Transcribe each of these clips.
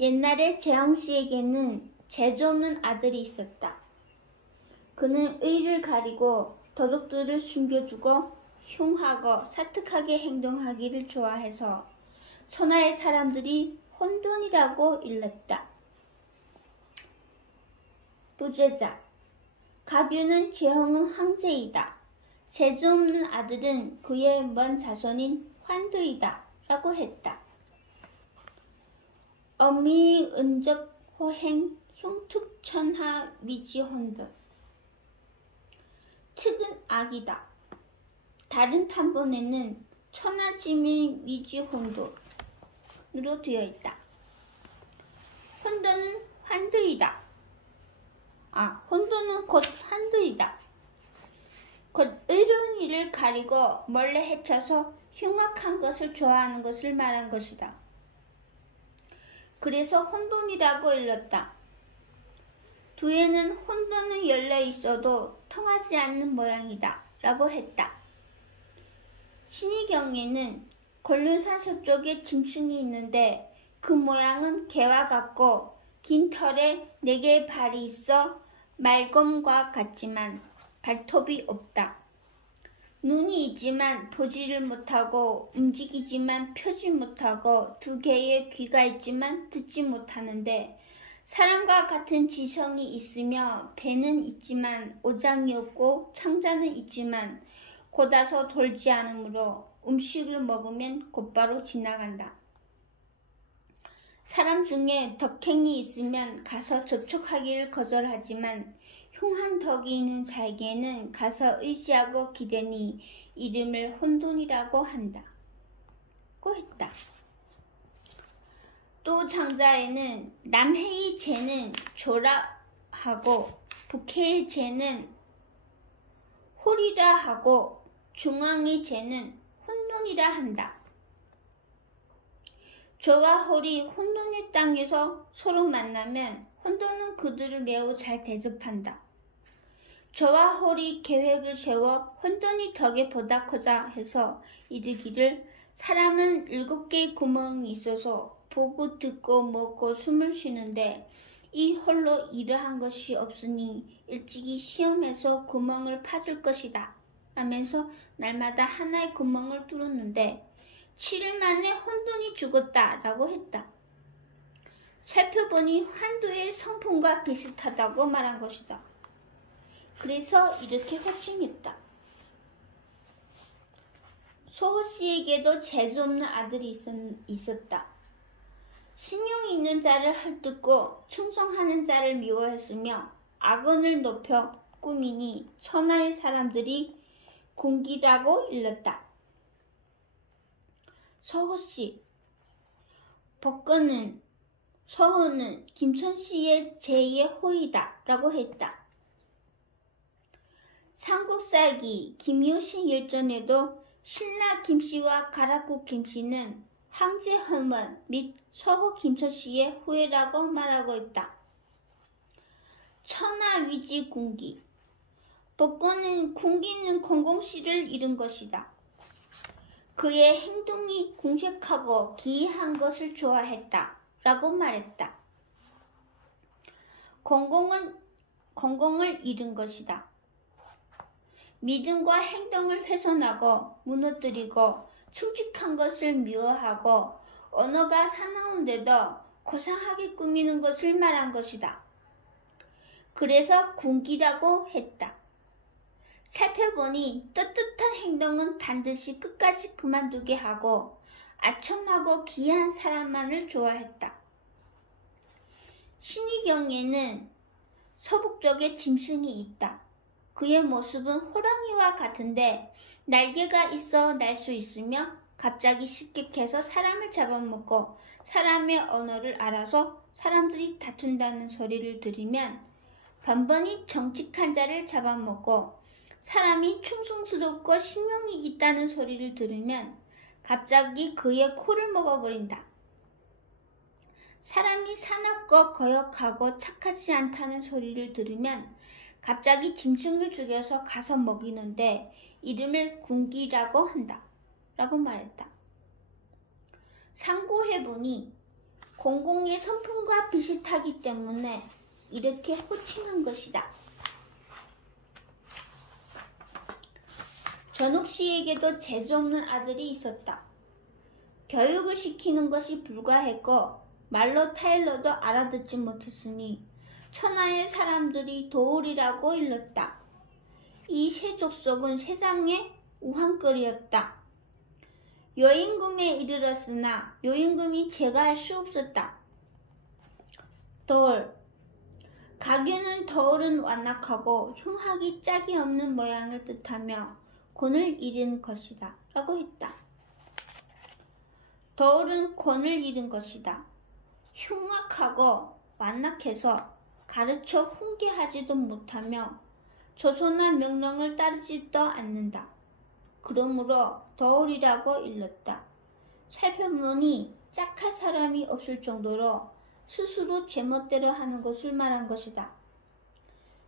옛날에 재영씨에게는 재주 없는 아들이 있었다. 그는 의를 가리고 도둑들을 숨겨주고 흉하고 사특하게 행동하기를 좋아해서 천하의 사람들이 혼돈이라고 일렀다. 부제자 가규는 재형은 황제이다. 재주 없는 아들은 그의 먼 자손인 환두이다 라고 했다. 어미 은적호행 흉툭천하 위지혼돈. 특은 악이다. 다른 판본에는 천하지밀 위지혼돈으로 되어 있다. 혼돈은 환두이다. 혼돈은 곧 환두이다. 곧 의로운 일을 가리고 몰래 해쳐서 흉악한 것을 좋아하는 것을 말한 것이다. 그래서 혼돈이라고 일렀다. 뒤에는 혼돈은 열려 있어도 통하지 않는 모양이다 라고 했다. 신의경에는 곤륜산 서쪽에 짐승이 있는데 그 모양은 개와 같고 긴 털에 4개의 발이 있어 말검과 같지만 발톱이 없다. 눈이 있지만 보지를 못하고 움직이지만 펴지 못하고 2개의 귀가 있지만 듣지 못하는데 사람과 같은 지성이 있으며 배는 있지만 오장이 없고 창자는 있지만 곧아서 돌지 않으므로 음식을 먹으면 곧바로 지나간다. 사람 중에 덕행이 있으면 가서 접촉하기를 거절하지만 흉한 덕이 있는 자에게는 가서 의지하고 기대니 이름을 혼돈이라고 한다. 고 했다. 또 장자에는 남해의 재는 조라 하고 북해의 재는 홀이라 하고 중앙의 재는 혼돈이라 한다. 조와 홀이 혼돈의 땅에서 서로 만나면 혼돈은 그들을 매우 잘 대접한다. 조와 홀이 계획을 세워 혼돈이 덕에 보답하자 해서 이르기를 사람은 7개의 구멍이 있어서 보고 듣고 먹고 숨을 쉬는데 이 홀로 이러한 것이 없으니 일찍이 시험해서 구멍을 파줄 것이다 하면서 날마다 하나의 구멍을 뚫었는데 7일 만에 혼돈이 죽었다 라고 했다. 살펴보니 환두의 성품과 비슷하다고 말한 것이다. 그래서 이렇게 호칭했다. 소호씨에게도 재수 없는 아들이 있었다. 신용이 있는 자를 헐뜯고 충성하는 자를 미워했으며 악언을 높여 꾸미니 천하의 사람들이 공기라고 일렀다. 서호씨, 서호는 김천씨의 제2의 호이다 라고 했다. 삼국사기 김효신 일전에도 신라 김씨와 가락국 김씨는 황제 헌원 및 서호 김천씨의 후예라고 말하고 있다. 천하위지 군기. 복권은 군기는 공공씨를 이룬 것이다. 그의 행동이 궁색하고 기이한 것을 좋아했다 라고 말했다. 공공을 잃은 것이다. 믿음과 행동을 훼손하고 무너뜨리고 충직한 것을 미워하고 언어가 사나운데도 고상하게 꾸미는 것을 말한 것이다. 그래서 군기라고 했다. 살펴보니 떳떳한 행동은 반드시 끝까지 그만두게 하고 아첨하고 기이한 사람만을 좋아했다. 신의경에는 서북쪽에 짐승이 있다. 그의 모습은 호랑이와 같은데 날개가 있어 날 수 있으며 갑자기 습격해서 사람을 잡아먹고 사람의 언어를 알아서 사람들이 다툰다는 소리를 들으면 번번이 정직한 자를 잡아먹고 사람이 충성스럽고 신용이 있다는 소리를 들으면 갑자기 그의 코를 먹어버린다. 사람이 사납고 거역하고 착하지 않다는 소리를 들으면 갑자기 짐승을 죽여서 가서 먹이는데 이름을 군기라고 한다 라고 말했다. 상고해보니 공공의 성품과 비슷하기 때문에 이렇게 호칭한 것이다. 전욱 씨에게도 재수없는 아들이 있었다. 교육을 시키는 것이 불가했고 말로 타일러도 알아듣지 못했으니 천하의 사람들이 도울이라고 일렀다. 이 세 족속은 세상의 우환거리였다. 여임금에 이르렀으나 여임금이 제가할 수 없었다. 도울. 가교는 도울은 완악하고 흉악이 짝이 없는 모양을 뜻하며 권을 잃은 것이다 라고 했다. 도울은 권을 잃은 것이다. 흉악하고 완악해서 가르쳐 훈계하지도 못하며 조소나 명령을 따르지도 않는다. 그러므로 도울이라고 일렀다. 살펴보니 짝할 사람이 없을 정도로 스스로 제멋대로 하는 것을 말한 것이다.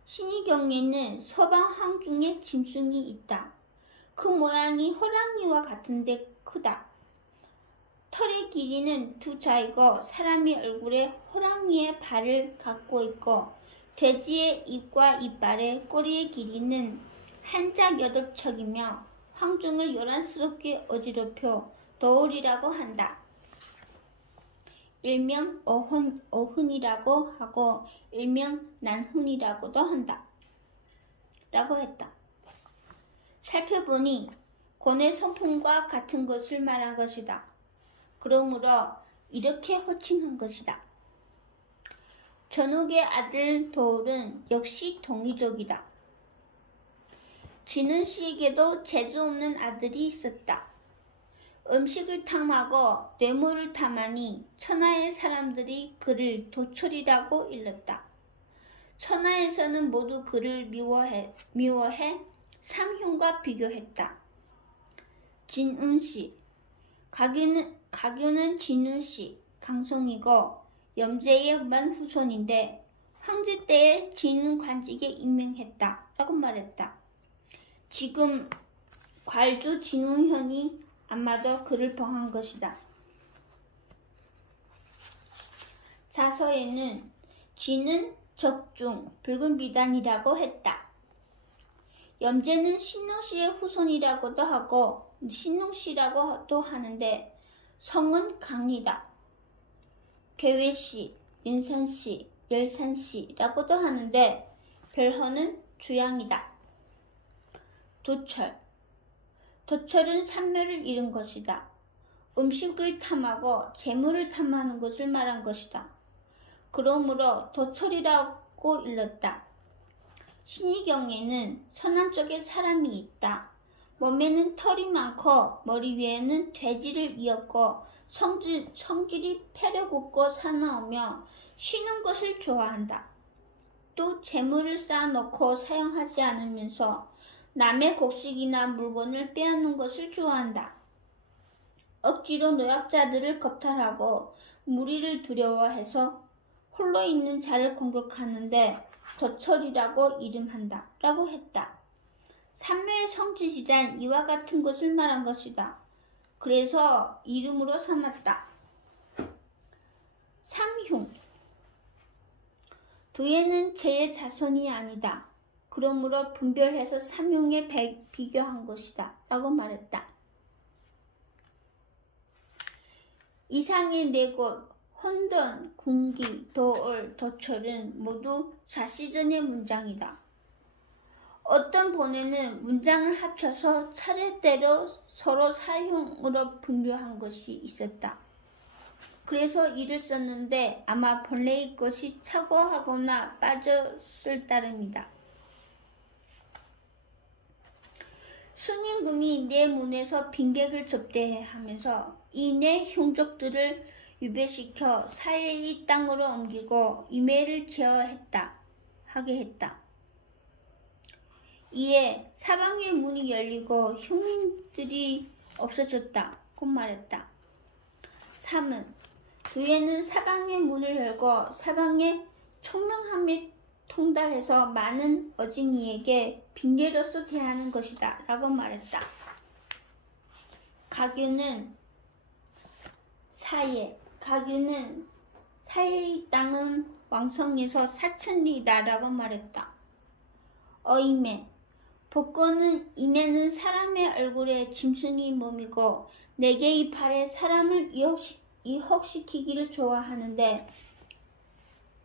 신의경에는 서방 황중에 짐승이 있다. 그 모양이 호랑이와 같은데 크다. 털의 길이는 2자이고 사람의 얼굴에 호랑이의 발을 갖고 있고 돼지의 입과 이빨의 꼬리의 길이는 한짝 8척이며 황중을 요란스럽게 어지럽혀 도울이라고 한다. 일명 어훈이라고 하고 일명 난훈이라고도 한다. 라고 했다. 살펴보니 권의 성품과 같은 것을 말한 것이다. 그러므로 이렇게 호칭한 것이다. 전욱의 아들 도울은 역시 동이족이다. 진은 씨에게도 재수없는 아들이 있었다. 음식을 탐하고 뇌물을 탐하니 천하의 사람들이 그를 도철이라고 일렀다. 천하에서는 모두 그를 미워해 삼흉과 비교했다. 진운씨. 가교는 진운씨, 강성이고 염제의 만후손인데 황제 때에 진운 관직에 임명했다 라고 말했다. 지금 괄주 진운현이 아마도 그를 봉한 것이다. 자서에는 진은 적중, 붉은 비단이라고 했다. 염제는 신농씨의 후손이라고도 하고 신농씨라고도 하는데 성은 강이다. 계외씨, 윤산씨, 열산씨라고도 하는데 별허는 주양이다. 도철. 도철은 산묘를 잃은 것이다. 음식을 탐하고 재물을 탐하는 것을 말한 것이다. 그러므로 도철이라고 일렀다. 신의경에는 서남쪽에 사람이 있다. 몸에는 털이 많고 머리 위에는 돼지를 이었고 성질이 패려붙고 사나우며 쉬는 것을 좋아한다. 또 재물을 쌓아놓고 사용하지 않으면서 남의 곡식이나 물건을 빼앗는 것을 좋아한다. 억지로 노약자들을 겁탈하고 무리를 두려워해서 홀로 있는 자를 공격하는데 도철이라고 이름한다 라고 했다. 산묘의 성질이란 이와 같은 것을 말한 것이다. 그래서 이름으로 삼았다. 삼흉. 두예는 제의 자손이 아니다. 그러므로 분별해서 삼흉에 비교한 것이다 라고 말했다. 이상의 4곳 혼돈, 군기, 도을, 도철은 모두 자시전의 문장이다. 어떤 본에는 문장을 합쳐서 차례대로 서로 사흉으로 분류한 것이 있었다. 그래서 이를 썼는데 아마 본래의 것이 착오하거나 빠졌을 따름이다. 순임금이 내 문에서 빈객을 접대해 하면서 이 내 흉족들을 유배시켜 사해의 땅으로 옮기고 임해를 하게 했다. 이에 사방의 문이 열리고 흉민들이 없어졌다고 말했다. 3은 두예는 사방의 문을 열고 사방의 총명함에 통달해서 많은 어진이에게 빈례로서 대하는 것이다 라고 말했다. 가규는 사예, 가규는 사해의 땅은 왕성해서 사천리다라고 말했다. 어임에 복권은 임에는 사람의 얼굴에 짐승이 몸이고 네 개의 팔에 사람을 이혹시키기를 좋아하는데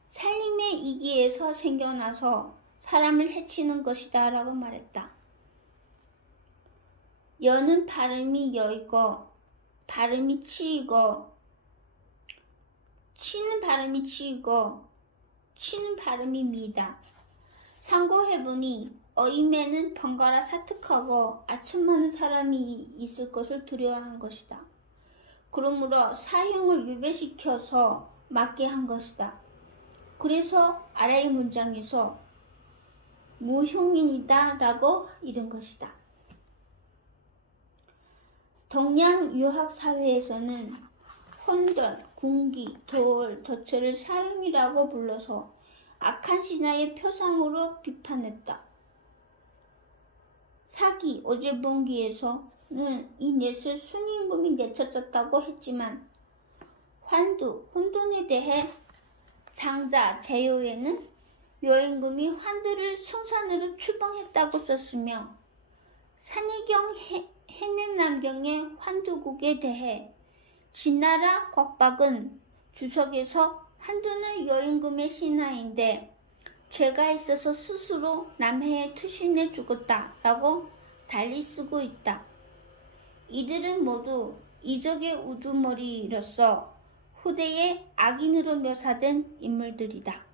살림의 이기에서 생겨나서 사람을 해치는 것이다 라고 말했다. 여는 발음이 여이고 발음이 치이고 치는 발음이 치이고 치는 발음이 미다. 상고해보니 어임에는 번갈아 사특하고 아첨 많은 사람이 있을 것을 두려워한 것이다. 그러므로 사형을 유배시켜서 맞게 한 것이다. 그래서 아래의 문장에서 무흉인이다 라고 이른 것이다. 동양 유학 사회에서는 혼돈, 군기, 도월, 덫을 사형이라고 불러서 악한 신화의 표상으로 비판했다. 사기, 어제봉기에서는 이 넷을 순임금이 내쫓았다고 했지만 환두, 혼돈에 대해 장자, 제요에는 여임금이 환두를 숭산으로 추방했다고 썼으며 산해경 해내남경의 환두국에 대해 진나라 곽박은 주석에서 환두는 여임금의 신하인데 죄가 있어서 스스로 남해에 투신해 죽었다 라고 달리 쓰고 있다. 이들은 모두 이적의 우두머리로서 후대의 악인으로 묘사된 인물들이다.